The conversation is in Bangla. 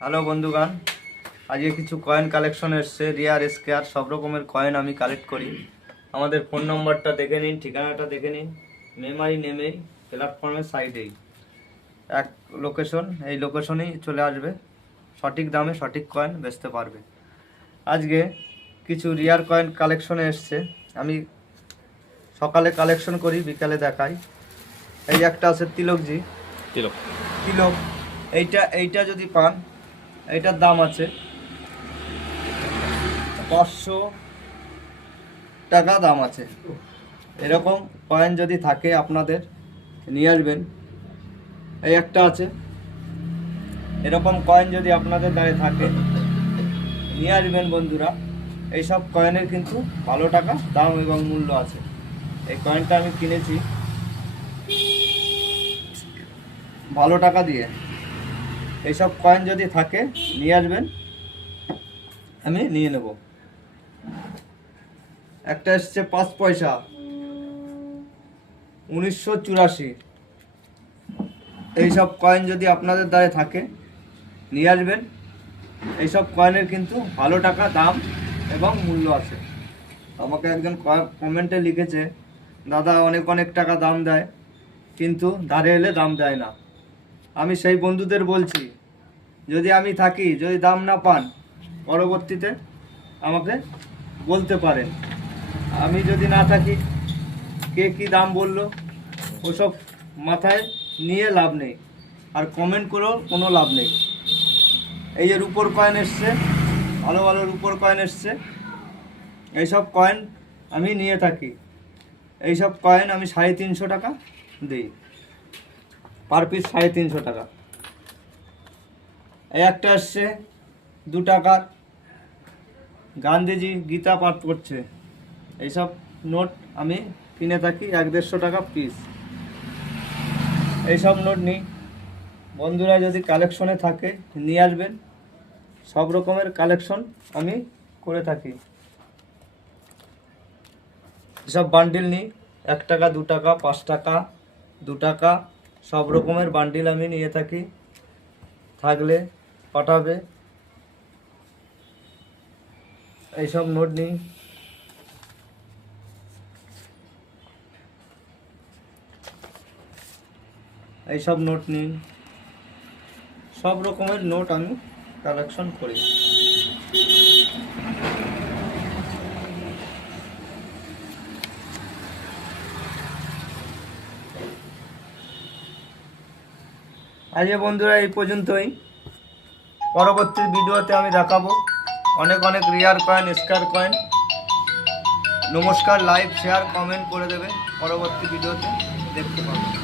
হ্যালো বন্ধুগণ, আজকে কিছু কয়েন কালেকশন এসছে। রিয়ার স্কেয়ার সব রকমের কয়েন আমি কালেক্ট করি। আমাদের ফোন নম্বরটা দেখে নিন, ঠিকানাটা দেখে নিন। মেমারি নেমেই প্ল্যাটফর্মের সাইডেই এক লোকেশন, এই লোকেশনেই চলে আসবে। সঠিক দামে সঠিক কয়েন বেচতে পারবে। আজকে কিছু রিয়ার কয়েন কালেকশনে এসছে। আমি সকালে কালেকশন করি, বিকালে দেখাই। এই একটা আছে তিলকজি, তিলক তিলক এইটা যদি পান, এইটার দাম আছে 500 টাকা দাম আছে। এরকম কয়েন যদি থাকে আপনাদের নিয়ে আসবেন। এই একটা আছে, এরকম কয়েন যদি আপনাদের দ্বারে থাকে নিয়ে আসবেন বন্ধুরা। এইসব কয়েনের কিন্তু ভালো টাকা দাম এবং মূল্য আছে। এই কয়েনটা আমি কিনেছি ভালো টাকা দিয়ে। এইসব কয়েন যদি থাকে নিয়ে আসবেন, আমি নিয়ে নেব। একটা এসছে 5 পয়সা 1984। এইসব কয়েন যদি আপনাদের দ্বারে থাকে নিয়ে আসবেন। এইসব কয়েনের কিন্তু ভালো টাকা দাম এবং মূল্য আছে। আমাকে একজন কমেন্টে লিখেছে, দাদা অনেক অনেক টাকা দাম দেয় কিন্তু ধারে এলে দাম দেয় না। আমি সেই বন্ধুদের বলছি, যদি আমি থাকি, যদি দাম না পান, পরবর্তীতে আমাকে বলতে পারেন। আমি যদি না থাকি, কে কি দাম বললো ওসব মাথায় নিয়ে লাভ নেই, আর কমেন্ট করেও কোনো লাভ নেই। এই যে রুপোর কয়েন এসছে, ভালো ভালো রুপোর কয়েন এসছে। এইসব কয়েন আমি নিয়ে থাকি। এইসব কয়েন আমি 350 টাকা দিই, পার পিস 350 টাকা। এই একটা আসছে 2 টাকার, গান্ধীজি গীতা পাঠ করছে। এইসব নোট আমি কিনে থাকি 150 টাকা পিস। এইসব নোট নিই বন্ধুরা, যদি কালেকশনে থাকে নিয়ে আসবেন। সব রকমের কালেকশন আমি করে থাকি। এসব বান্ডিল নিই, 1 টাকা 2 টাকা 5 টাকা 2 টাকা সব রকমের বান্ডিল আমি নিয়ে থাকি। থাকলে পাঠাবে। এইসব নোট নিই। এইসব নোট নিই। সব রকমের নোট আমি কালেকশন করি। আজকে বন্ধুরা এই পর্যন্তই। পরবর্তী ভিডিওতে আমি দেখাবো অনেক অনেক রিয়ার কয়েন, স্কয়ার কয়েন। নমস্কার, লাইক শেয়ার কমেন্ট করে দেবে, পরবর্তী ভিডিওতে দেখতে পাবো।